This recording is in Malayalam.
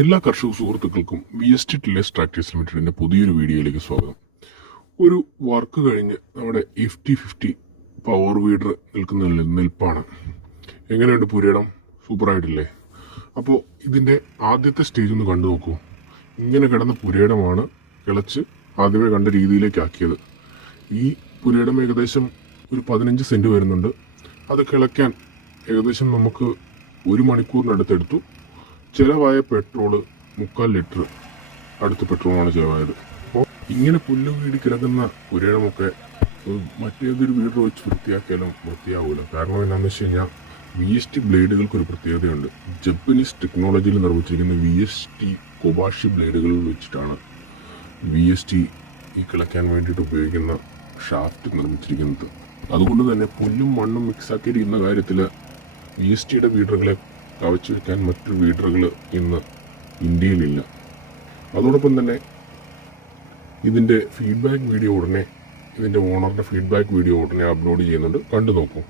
എല്ലാ കർഷക സുഹൃത്തുക്കൾക്കും VST ടില്ലേഴ്സ് ട്രാക്ടേഴ്സ് ലിമിറ്റഡിന്റെ പുതിയൊരു വീഡിയോയിലേക്ക് സ്വാഗതം. ഒരു വർക്ക് കഴിഞ്ഞ് നമ്മുടെ FT50 പവർ വീഡർ നിൽക്കുന്ന നിൽപ്പാണ്. എങ്ങനെയുണ്ട് പുരയിടം? സൂപ്പറായിട്ടില്ലേ? അപ്പോൾ ഇതിന്റെ ആദ്യത്തെ സ്റ്റേജ് ഒന്ന് കണ്ടു നോക്കൂ. ഇങ്ങനെ കിടന്ന പുരയിടമാണ് കിളച്ച് ആദ്യമേ കണ്ട രീതിയിലേക്ക് ആക്കിയത്. ഈ പുരയിടം ഏകദേശം ഒരു 15 സെന്റ് വരുന്നുണ്ട്. അത് കിളയ്ക്കാൻ ഏകദേശം നമുക്ക് 1 മണിക്കൂറിനടുത്തെടുത്തു. ചിലവായ പെട്രോള് 3/4 ലിറ്റർ അടുത്ത പെട്രോളാണ് ചിലവായത്. അപ്പോൾ ഇങ്ങനെ പുല്ല് വീടി കിടക്കുന്ന പുരയിടമൊക്കെ മറ്റേതൊരു വീട് വെച്ച് വൃത്തിയാക്കിയാലും വൃത്തിയാവൂല. കാരണം എന്താണെന്ന് വെച്ച് കഴിഞ്ഞാൽ VST ബ്ലേഡുകൾക്കൊരു പ്രത്യേകതയുണ്ട്. ജപ്പനീസ് ടെക്നോളജിയിൽ നിർമ്മിച്ചിരിക്കുന്ന VST കൊബാഷി ബ്ലേഡുകളിൽ വെച്ചിട്ടാണ് VST ഈ കിളയ്ക്കാൻ വേണ്ടിയിട്ട് ഉപയോഗിക്കുന്ന ഷാഫ്റ്റ് നിർമ്മിച്ചിരിക്കുന്നത്. അതുകൊണ്ട് തന്നെ പുല്ലും മണ്ണും മിക്സാക്കിയിരിക്കുന്ന കാര്യത്തിൽ VSTയുടെ വീഡറുകളെ കവച്ചു വയ്ക്കാൻ മറ്റു വീഡറുകൾ ഇന്ന് ഇന്ത്യയിലില്ല. അതോടൊപ്പം തന്നെ ഇതിൻ്റെ ഫീഡ്ബാക്ക് വീഡിയോ ഉടനെ ഇതിൻ്റെ ഓണറുടെ ഫീഡ്ബാക്ക് വീഡിയോ ഉടനെ അപ്ലോഡ് ചെയ്യുന്നുണ്ട്. കണ്ടു നോക്കൂ.